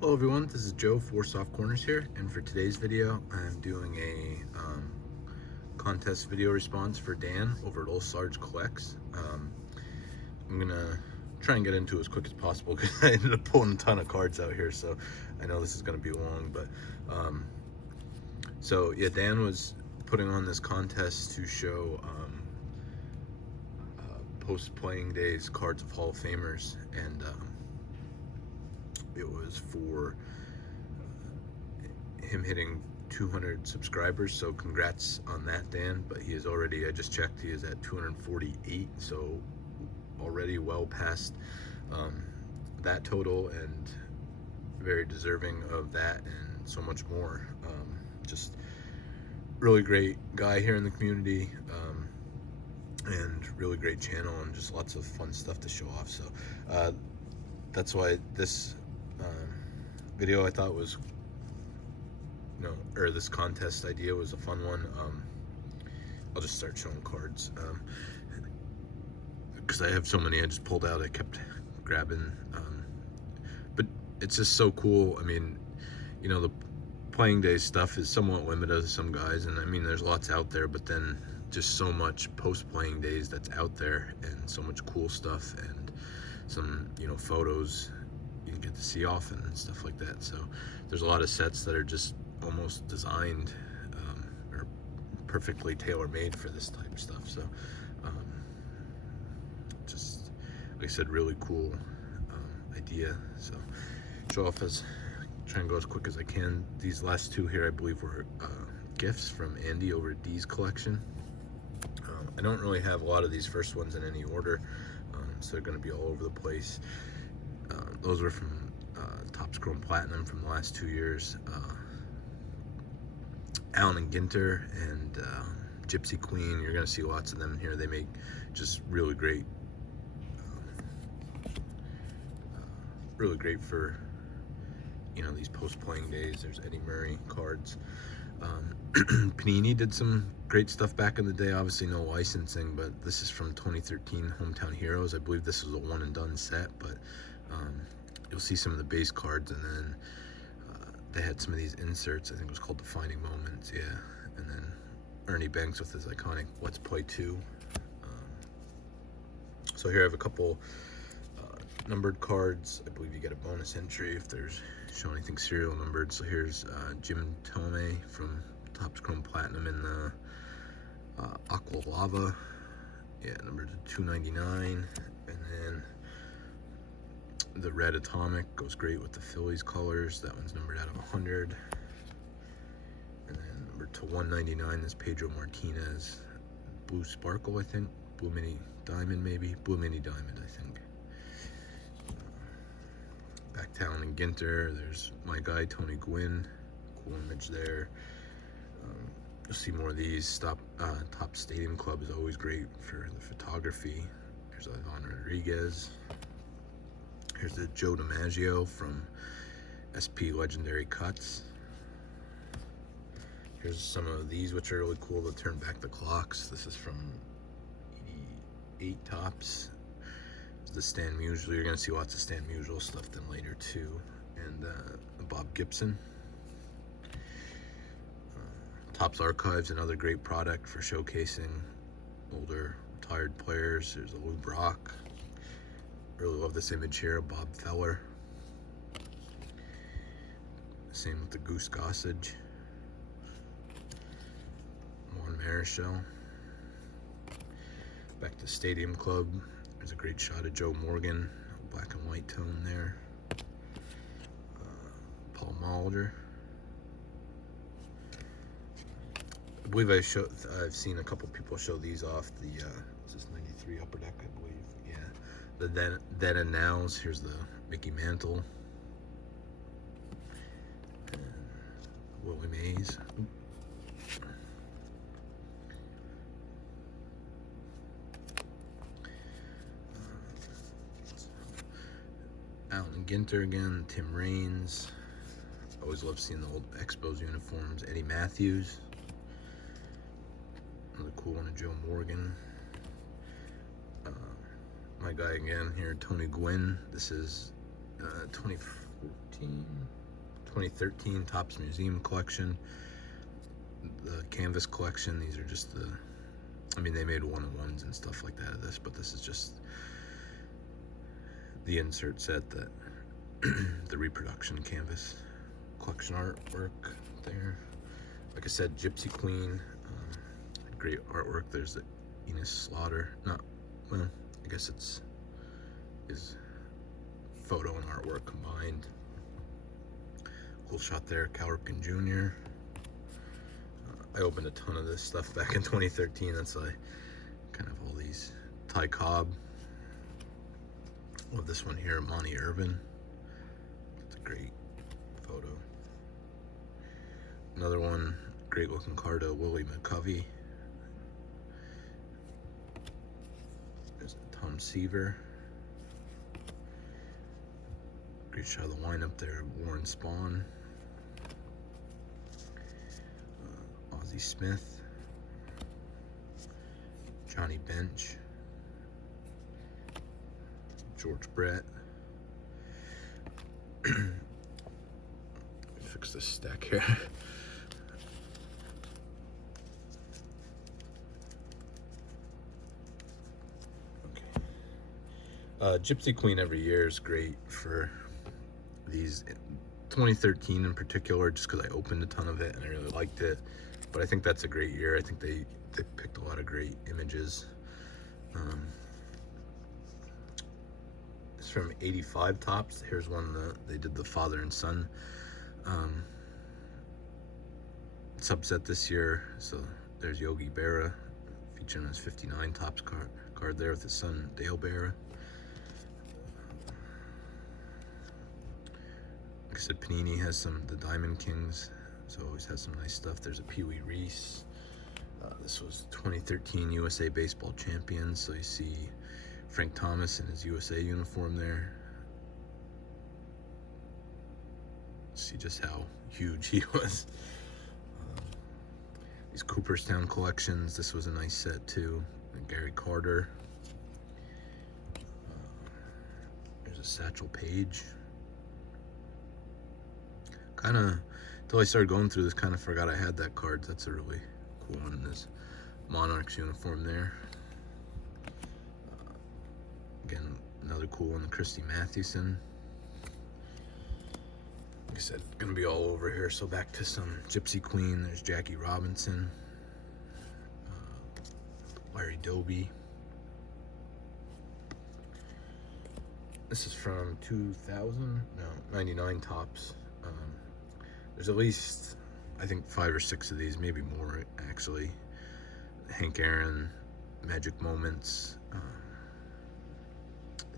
Hello everyone, this is Joe for Soft Corners here, and for today's video I'm doing a contest video response for Dan over at Old Sarge Collects. I'm gonna try and get into it as quick as possible because I ended up pulling a ton of cards out here, so I know this is gonna be long, but so yeah, Dan was putting on this contest to show post-playing days cards of Hall of Famers, and it was for him hitting 200 subscribers, so congrats on that, Dan. But he is already, I just checked, he is at 248, so already well past that total, and very deserving of that and so much more. Just really great guy here in the community, and really great channel, and just lots of fun stuff to show off. So that's why this video I thought was, or this contest idea was a fun one. I'll just start showing cards because I have so many I just pulled out. I kept grabbing, but it's just so cool. I mean, the playing day stuff is somewhat limited to some guys, and I mean there's lots out there, but then just so much post-playing days that's out there, and so much cool stuff, and some photos you get to see often and stuff like that. So there's a lot of sets that are just almost designed or perfectly tailor-made for this type of stuff. So just like I said, really cool idea. So show off as try and go as quick as I can. These last two here I believe were gifts from Andy over at D's collection. I don't really have a lot of these first ones in any order, so they're going to be all over the place. Those were from Topps Chrome Platinum from the last 2 years. Allen and Ginter and Gypsy Queen, you're going to see lots of them here. They make just really great for these post-playing days. There's Eddie Murray cards. Panini did some great stuff back in the day, obviously no licensing, but this is from 2013 Hometown Heroes. I believe this was a one and done set, but you'll see some of the base cards, and then they had some of these inserts. I think it was called Defining Moments, yeah. And then Ernie Banks with his iconic Let's Play 2. So here I have a couple numbered cards. I believe you get a bonus entry if there's show anything serial numbered. So here's Jim Thome from Topps Chrome Platinum in the Aqua Lava, yeah, numbered to 299. And then the red Atomic goes great with the Phillies colors. That one's numbered out of 100. And then numbered to 199 is Pedro Martinez Blue Sparkle, I think. Blue Mini Diamond, maybe. Blue Mini Diamond, I think. Back to Allen and Ginter. There's my guy Tony Gwynn. Cool image there. You'll see more of these. Top Stadium Club is always great for the photography. There's Ivan Rodriguez. Here's the Joe DiMaggio from SP Legendary Cuts. Here's some of these, which are really cool, to turn back the clocks. This is from 88 Topps. The Stan Musial. You're going to see lots of Stan Musial stuff then later too. And Bob Gibson. Topps Archives, another great product for showcasing older retired players. There's a Lou Brock. Really love this image here, Bob Feller. Same with the Goose Gossage. Juan Marichal. Back to Stadium Club. There's a great shot of Joe Morgan, black and white tone there. Paul Molitor. I believe I've seen a couple people show these off. The is this 93 Upper Deck, I believe. Yeah. The Then and Nows. Here's the Mickey Mantle. And Willie Mays. Allen and Ginter again, Tim Raines. Always love seeing the old Expos uniforms. Eddie Matthews. Another cool one of Joe Morgan. My guy again here, Tony Gwynn. This is 2014 2013 Topps Museum collection. The canvas collection, these are just the, I mean, they made one-on-ones and stuff like that of this, but this is just the insert set that the reproduction canvas collection artwork there. Like I said, Gypsy Queen, great artwork. There's the Enos Slaughter, not, well, I guess it's his photo and artwork combined. Cool shot there, Cal Ripken Jr. I opened a ton of this stuff back in 2013. That's like kind of all these. Ty Cobb. Love this one here, Monty Irvin. It's a great photo. Another one, great looking card of Willie McCovey. There's Tom Seaver. Great shot of the lineup there, Warren Spahn. Ozzie Smith. Johnny Bench. George Brett. Fix this stack here. Gypsy Queen every year is great for these. 2013 in particular, just because I opened a ton of it and I really liked it. But I think that's a great year. I think they picked a lot of great images. It's from 85 Topps. Here's one that they did the father and son subset this year. So there's Yogi Berra featuring his 59 Topps card there with his son Dale Berra. Like I said, Panini has the Diamond Kings, so always has some nice stuff. There's a Pee Wee Reese. This was 2013 USA Baseball Champions, so you see Frank Thomas in his USA uniform there. See just how huge he was. These Cooperstown collections, this was a nice set too. And Gary Carter. There's a Satchel Paige. Kind of, until I started going through this, kind of forgot I had that card. That's a really cool one in this Monarchs uniform there. Again, another cool one, the Christy Mathewson. Like I said, gonna be all over here. So back to some Gypsy Queen. There's Jackie Robinson, Larry Doby. This is from 99 Topps. There's at least, I think, 5 or 6 of these, maybe more actually. Hank Aaron, Magic Moments. I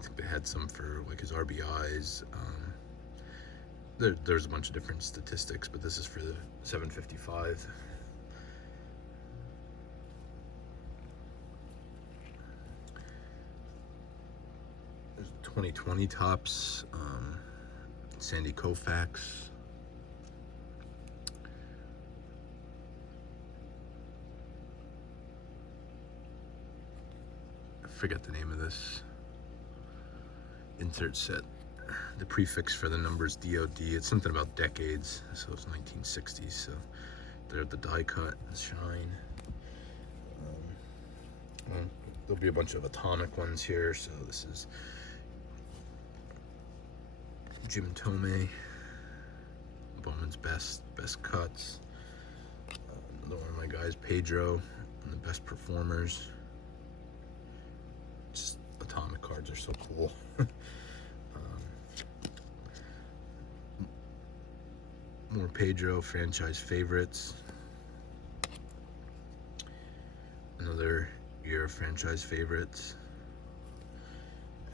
think they had some for like his RBIs. There's a bunch of different statistics, but this is for the 755. There's 2020 Topps, Sandy Koufax. I forget the name of this insert set. The prefix for the numbers DOD, it's something about decades, so it's 1960s, so they're at the die cut, shine. Well, there'll be a bunch of atomic ones here, so this is Jim Tomei, Bowman's best cuts. Another one of my guys, Pedro, and the best performers. Just atomic cards are so cool. More Pedro franchise favorites. Another year of franchise favorites.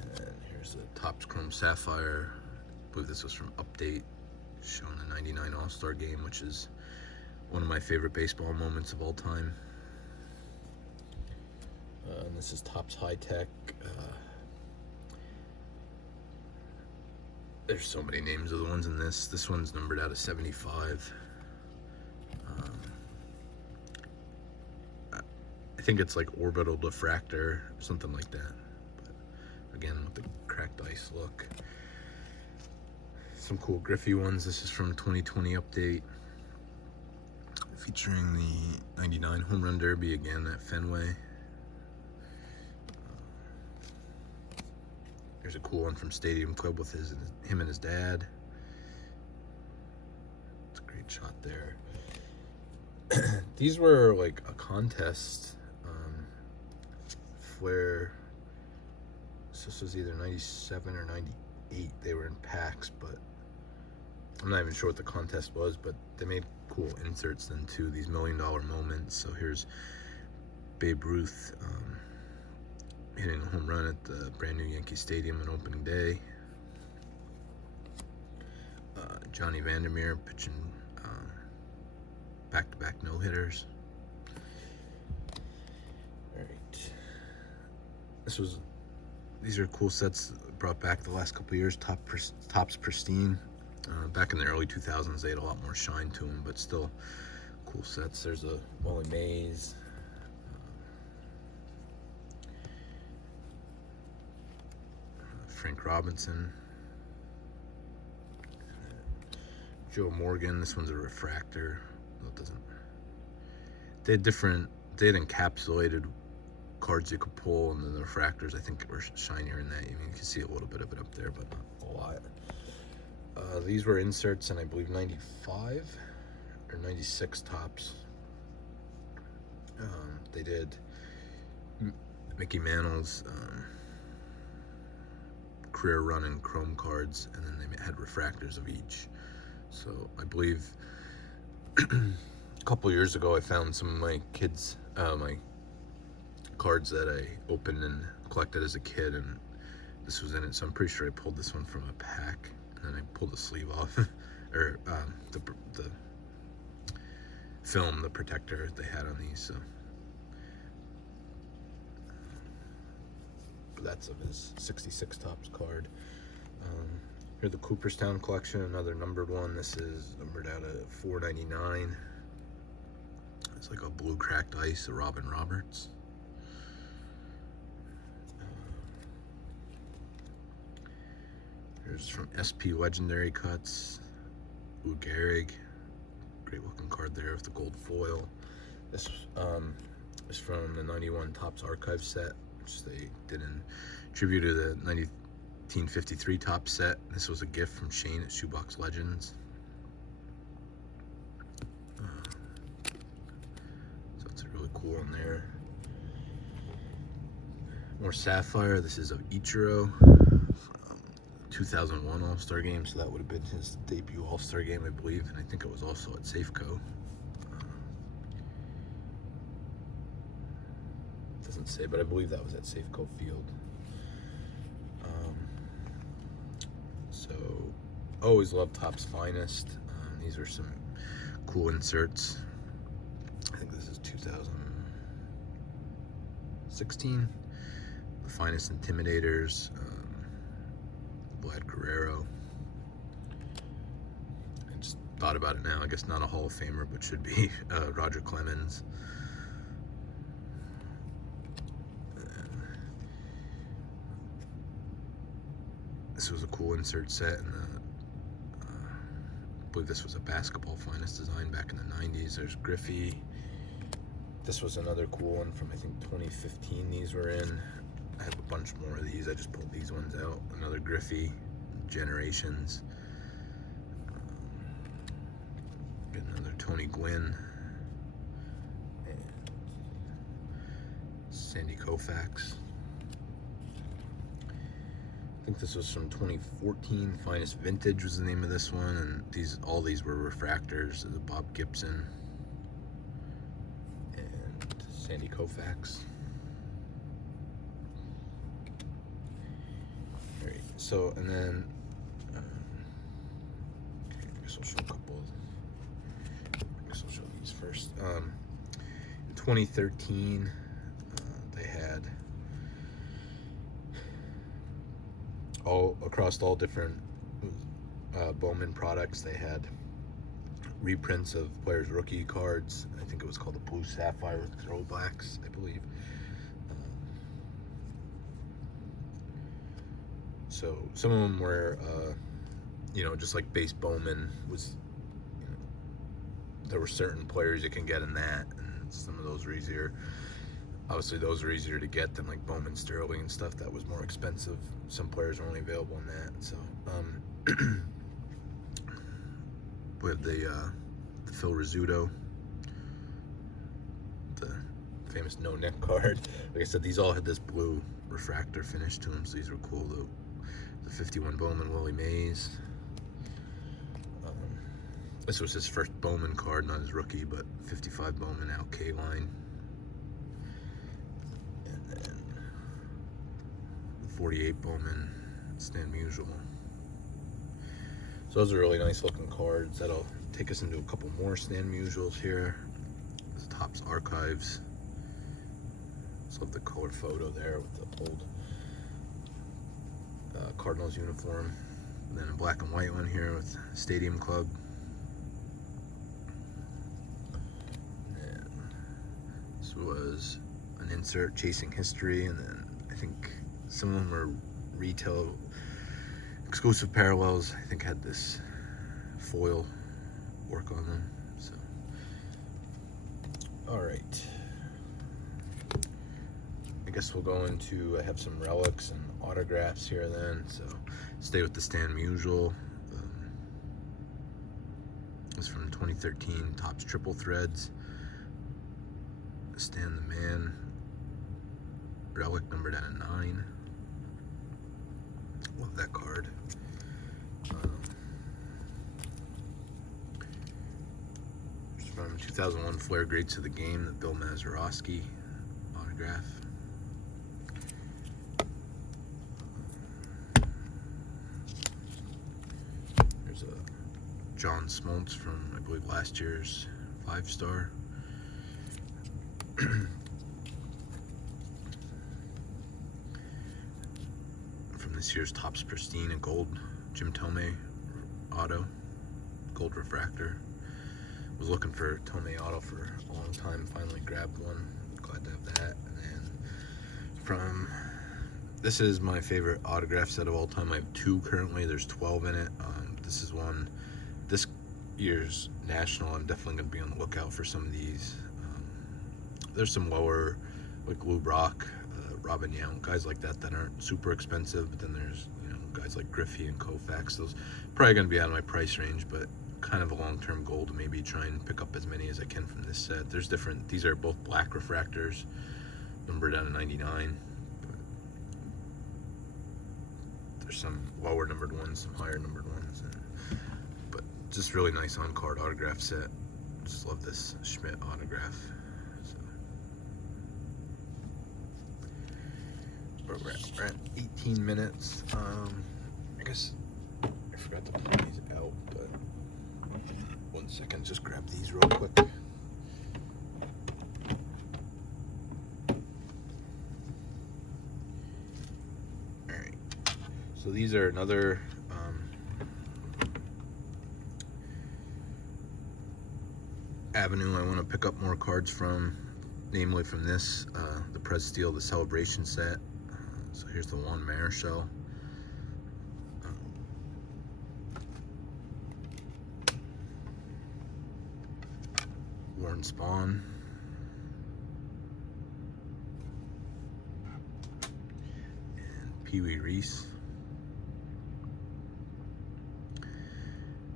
And here's the Topps Chrome Sapphire. I believe this was from Update, showing the 99 All-Star Game, which is one of my favorite baseball moments of all time. And this is Topps High Tech. There's so many names of the ones in this. This one's numbered out of 75. I think it's like Orbital Diffractor, something like that. But again, with the cracked ice look. Some cool Griffey ones. This is from 2020 update, featuring the 99 Home Run Derby again at Fenway. There's a cool one from Stadium Club with him and his dad. It's a great shot there. These were like a contest. Flair. So this was either 97 or 98. They were in packs, but I'm not even sure what the contest was, but they made cool inserts then too, these $1 million moments. So here's Babe Ruth hitting a home run at the brand new Yankee Stadium on opening day. Johnny Vandermeer pitching back-to-back no-hitters. All right. These are cool sets brought back the last couple of years. Topps Pristine. Back in the early 2000s, they had a lot more shine to them, but still cool sets. There's a Wally Mays. Frank Robinson. Joe Morgan. This one's a refractor. Well, it doesn't. They had encapsulated cards you could pull, and the refractors I think were shinier in that. I mean, you can see a little bit of it up there, but not a lot. These were inserts in, I believe, 95 or 96 Topps. They did Mickey Mantle's career run in chrome cards, and then they had refractors of each. So I believe a couple years ago I found some of my kids, my cards that I opened and collected as a kid, and this was in it. So I'm pretty sure I pulled this one from a pack, and then I pulled the sleeve off, or the film, the protector they had on these. So, but that's of his 66 Topps card. Here's the Cooperstown collection, another numbered one. This is numbered out of 499. It's like a blue cracked ice, a Robin Roberts. Here's from SP Legendary Cuts, Lou Gehrig. Great looking card there with the gold foil. This is from the 91 Topps Archive set, which they did in tribute to the 1953 Topps set. This was a gift from Shane at Shoebox Legends. So it's a really cool one there. More Sapphire. This is of Ichiro. 2001 All-Star game, so that would have been his debut All-Star game, I believe, and I think it was also at Safeco. Doesn't say, but I believe that was at Safeco Field. So, always love Topps Finest. These are some cool inserts. I think this is 2016. The Finest Intimidators. Vlad Guerrero. I just thought about it now. I guess not a Hall of Famer, but should be Roger Clemens. This was a cool insert set, and I believe this was a basketball Finest design back in the 90s. There's Griffey. This was another cool one from, I think, 2015 these were in. I have a bunch more of these. I just pulled these ones out. Another Griffey, Generations. Another Tony Gwynn. And Sandy Koufax. I think this was from 2014. Finest Vintage was the name of this one, and all these were refractors. There's a Bob Gibson and Sandy Koufax. So, and then I guess I'll show a couple. I guess I'll show these first. In 2013, they had across all different Bowman products. They had reprints of players' rookie cards. I think it was called the Blue Sapphire with throwbacks, I believe. So some of them were you know, just like base Bowman was, you know, there were certain players you can get in that, and some of those were easier. Obviously, those are easier to get than like Bowman Sterling and stuff. That was more expensive. Some players are only available in that. So, we have the Phil Rizzuto, the famous no neck card. Like I said, these all had this blue refractor finish to them, so these were cool. The 51 Bowman Willie Mays. This was his first Bowman card, not his rookie, but 55 Bowman Al Kaline. And then 48 Bowman Stan Musial. So those are really nice looking cards. That'll take us into a couple more Stan Musials here. This is Topps Archives. Just love the color photo there with the old Cardinals uniform. And then a black and white one here with Stadium Club. And this was an insert, Chasing History, and then I think some of them were retail exclusive parallels. I think had this foil work on them. So, all right. I guess we'll go into, I have some relics and autographs here then. So stay with the Stan Musial. This is from 2013 Topps Triple Threads. Stan the Man. Relic numbered out of 9. Love that card. From 2001 Flair Greats of the Game, the Bill Mazeroski autograph. There's a John Smoltz from, I believe, last year's 5-star. From this year's Topps Pristine, a gold Jim Thome auto, gold refractor. Was looking for Thome auto for a long time, finally grabbed one. Glad to have that. And then from, this is my favorite autograph set of all time. I have 2 currently. There's 12 in it. This is one, this year's National. I'm definitely going to be on the lookout for some of these. There's some lower, like Lou Brock, Robin Yount, guys like that aren't super expensive. But then there's, you know, guys like Griffey and Koufax. Those probably going to be out of my price range, but kind of a long-term goal to maybe try and pick up as many as I can from this set. There's different, these are both black refractors, numbered out of 99. There's some lower numbered ones, some higher numbered ones, but just really nice on-card autograph set. Just love this Schmidt autograph. So, but we're at 18 minutes. I guess I forgot to pull these out, but 1 second, just grab these real quick. Alright, so these are another avenue I want to pick up more cards from, namely from this, the Prez Steel, the Celebration set. So here's the Juan Marichal. Warren Spahn. And Pee Wee Reese.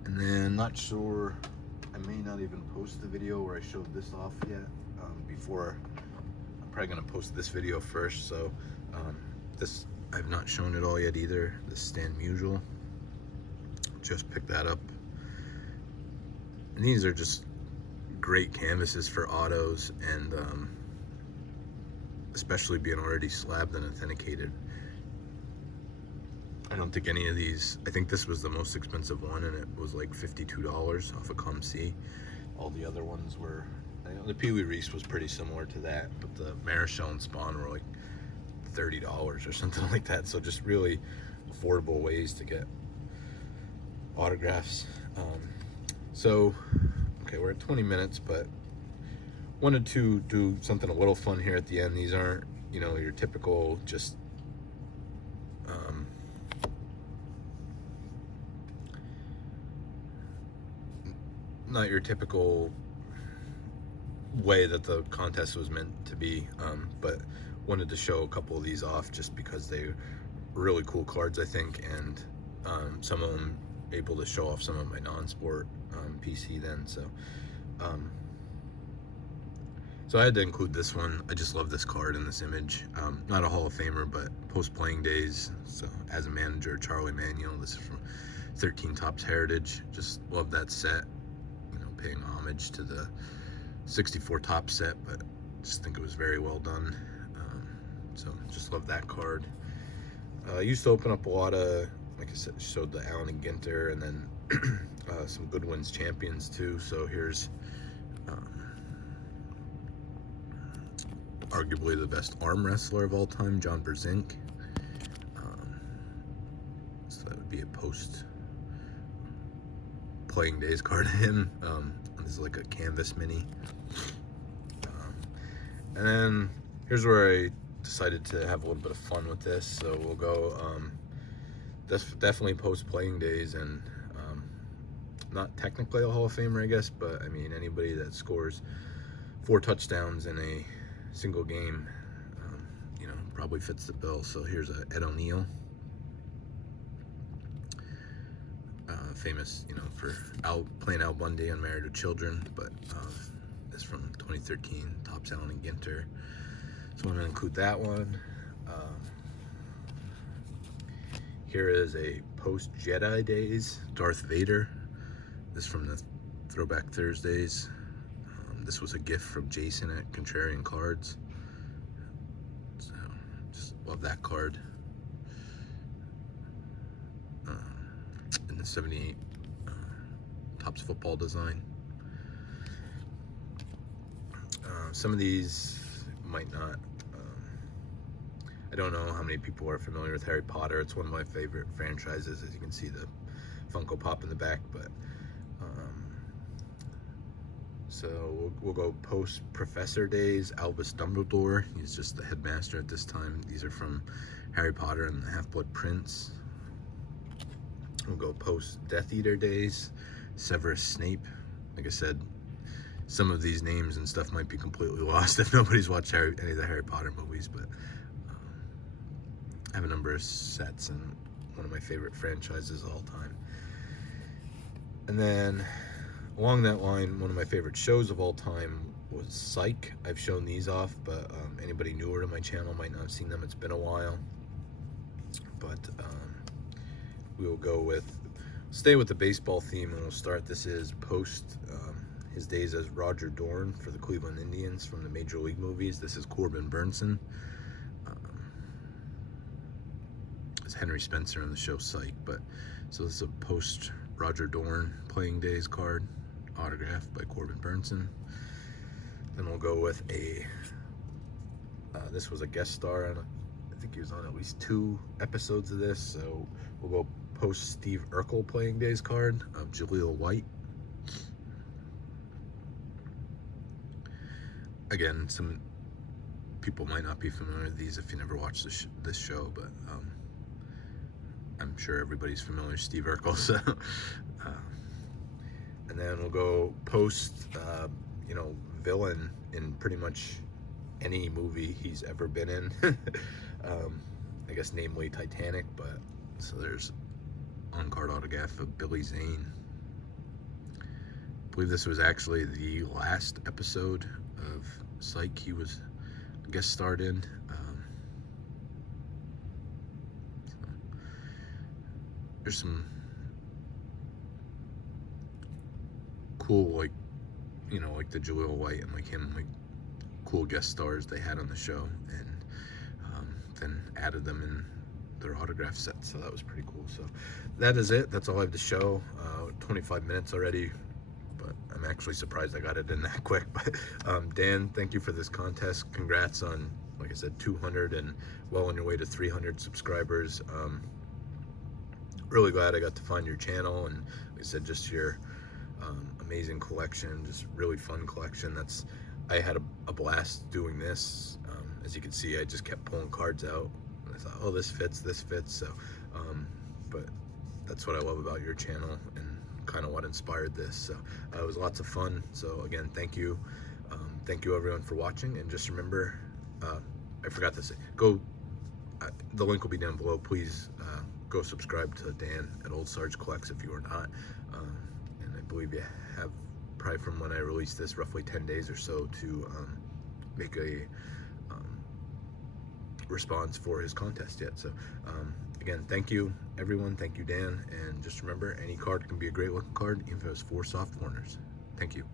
And then, not sure, I may not even post the video where I showed this off yet. Before, I'm probably going to post this video first. So, this, I've not shown it all yet either. This Stan Musial. Just picked that up. And these are just great canvases for autos, and especially being already slabbed and authenticated. I don't think any of these, I think this was the most expensive one, and it was like $52 off of ComC. All the other ones were, you know, the Pee Wee Reese was pretty similar to that, but the Marichal and Spahn were like $30 or something like that. So just really affordable ways to get autographs. So okay, we're at 20 minutes, but wanted to do something a little fun here at the end. These aren't, you know, your typical just not your typical way that the contest was meant to be, but wanted to show a couple of these off just because they were really cool cards, I think, and some of them able to show off some of my non-sport PC then. So I had to include this one. I just love this card and this image. Not a Hall of Famer, but post-playing days. So as a manager, Charlie Manuel. This is from 13 Topps Heritage. Just love that set. You know, paying homage to the 64 Topps set, but just think it was very well done. So just love that card. I used to open up a lot of, like I said, showed the Allen and Ginter, and then some Goodwin's Champions too. So here's arguably the best arm wrestler of all time, John Brzenk. So that would be a post-playing days card of him. This is like a canvas mini. And then here's where I decided to have a little bit of fun with this. So we'll go definitely post-playing days, and not technically a Hall of Famer, I guess, but I mean anybody that scores 4 touchdowns in a single game, you know, probably fits the bill. So here's a Ed O'Neill, famous, you know, for playing Al Bundy on Married with Children, but this from 2013, Topps Allen and Ginter. So I'm going to include that one. Here is a post-Jedi days Darth Vader. This from the Throwback Thursdays. This was a gift from Jason at Contrarian Cards. So just love that card. In the 78 Topps football design. Some of these might not, I don't know how many people are familiar with Harry Potter. It's one of my favorite franchises, as you can see the Funko Pop in the back, but so we'll go post Professor Days, Albus Dumbledore. He's just the headmaster at this time. These are from Harry Potter and the Half-Blood Prince. We'll go post Death Eater Days, Severus Snape. Like I said, some of these names and stuff might be completely lost if nobody's watched any of the Harry Potter movies, but I have a number of sets and one of my favorite franchises of all time. And then along that line, one of my favorite shows of all time was Psych. I've shown these off, but anybody newer to my channel might not have seen them. It's been a while. But we will stay with the baseball theme, and we'll start. This is post his days as Roger Dorn for the Cleveland Indians from the Major League movies. This is Corbin Burnson. It's Henry Spencer on the show Psych, but so this is a post Roger Dorn playing days card, autographed by Corbin Burnson. Then we'll go with this was a guest star, and I think he was on at least 2 episodes of this, so we'll go post Steve Urkel playing days card of Jaleel White. Again, some people might not be familiar with these if you never watched this show, but I'm sure everybody's familiar with Steve Urkel. So, and then we'll go post, you know, villain in pretty much any movie he's ever been in. I guess namely Titanic, but so there's on-card autograph of Billy Zane. I believe this was actually the last episode of Psych he was guest starred in. So there's some cool, like, you know, like the Jaleel White and like him, like cool guest stars they had on the show, and then added them in their autograph set, so that was pretty cool. So that is it. That's all I have to show. 25 minutes already, but I'm actually surprised I got it in that quick. But Dan, thank you for this contest. Congrats on, like I said, 200 and well on your way to 300 subscribers. Really glad I got to find your channel, and like I said, just your amazing collection, just really fun collection. I had a blast doing this. As you can see, I just kept pulling cards out. I thought, oh, this fits. So, but that's what I love about your channel and kind of what inspired this. So it was lots of fun. So again, thank you. Thank you everyone for watching, and just remember, I forgot to say, the link will be down below. Please go subscribe to Dan at Old Sarge Collects if you are not. And I believe you have, probably from when I released this, roughly 10 days or so to make a response for his contest yet. So again, thank you everyone, thank you Dan, and just remember, any card can be a great looking card even if it has 4 soft corners. Thank you.